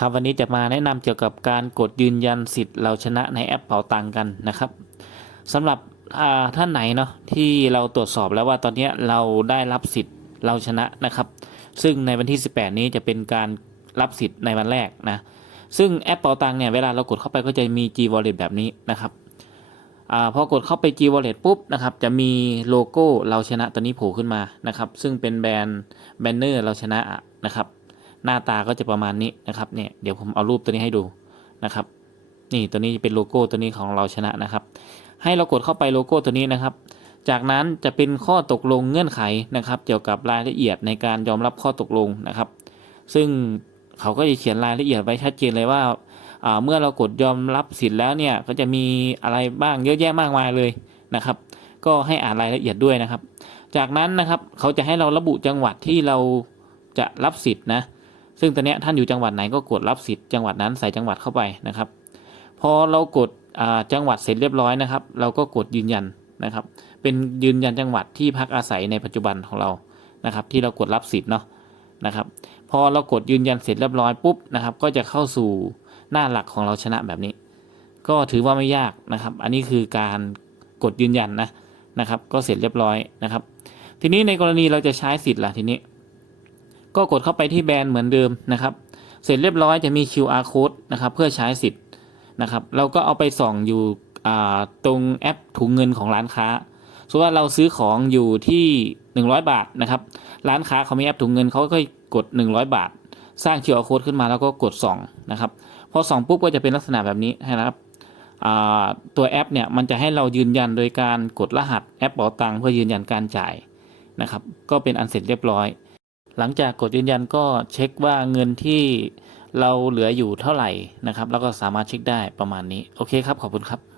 ครับวันนี้จะมาแนะนำเกี่ยวกับการกดยืนยันสิทธิ์เราชนะในแอปเป๋าตังกันนะครับสำหรับท่านไหนเนาะที่เราตรวจสอบแล้วว่าตอนนี้เราได้รับสิทธิ์เราชนะนะครับ ซึ่งในวันที่ 18 นี้จะเป็นการรับสิทธิ์ในวันแรกนะซึ่งแอปเป๋าตังเนี่ยเวลาเรากดเข้าไปก็จะมี G Wallet แบบนี้นะครับอพอกดเข้าไป G Wallet ปุ๊บนะครับจะมีโลโก้เราชนะตัวนี้โผล่ขึ้นมานะครับ ซึ่งเป็นแบรนด์แบนเนอร์เราชนะนะครับ หน้าตาก็จะประมาณนี้นะครับเนี่ยเดี๋ยวผมเอารูปตัวนี้ให้ดูนะครับ นี่ตัวนี้เป็นโลโก้ตัวนี้ของเราชนะนะครับ ให้เรากดเข้าไปโลโก้ตัวนี้นะครับ จากนั้นจะเป็นข้อตกลงเงื่อนไขนะครับ เกี่ยวกับรายละเอียดในการยอมรับข้อตกลงนะครับ ซึ่งเขาก็จะเขียนรายละเอียดไว้ชัดเจนเลยว่าาเมื่อเรากดยอมรับสิทธิ์แล้วเนี่ยก็จะมีอะไรบ้างเยอะแยะมากมายเลยนะครับ ก็ให้อ่านรายละเอียดด้วยนะครับ จากนั้นนะครับเขาจะให้เราระบุจังหวัดที่เราจะรับสิทธิ์นะ ซึ่งตอนนี้ท่านอยู่จังหวัดไหนก็กดรับสิทธิ์จังหวัดนั้นใส่จังหวัดเข้าไปนะครับ พอเรากดจังหวัดเสร็จเรียบร้อยนะครับ เราก็กดยืนยันนะครับ เป็นยืนยันจังหวัดที่พักอาศัยในปัจจุบันของเรานะครับ ที่เรากดรับสิทธิ์เนาะนะครับพอเรากดยืนยันเสร็จเรียบร้อยปุ๊บนะครับ ก็จะเข้าสู่หน้าหลักของเราชนะแบบนี้ ก็ถือว่าไม่ยากนะครับ อันนี้คือการกดยืนยันนะนะครับ ก็เสร็จเรียบร้อยนะครับ ทีนี้ในกรณีเราจะใช้สิทธิ์ล่ะทีนี้ ก็กดเข้าไปที่แบรนด์เหมือนเดิมนะครับ เสร็จเรียบร้อยจะมี QR code นะครับ เพื่อใช้สิทธิ์นะครับ เราก็เอาไปส่องอยู่ตรงแอปถุงเงินของร้านค้าสมมติว่าเราซื้อของอยู่ที่ 100 บาทนะครับ ร้านค้าเขามีแอปถุงเงินเขาก็กด 100 บาท สร้าง QR code ขึ้นมาแล้วก็กดส่องนะครับ พอส่องปุ๊บก็จะเป็นลักษณะแบบนี้นะครับตัวแอปเนี่ยมันจะให้เรายืนยันโดยการกดรหัสแอปเป๋าตังเพื่อยืนยันการจ่ายนะครับ ก็เป็นอันเสร็จเรียบร้อย หลังจากกดยืนยันก็เช็คว่าเงินที่เราเหลืออยู่เท่าไหร่นะครับ แล้วก็สามารถเช็คได้ประมาณนี้ โอเคครับ ขอบคุณครับ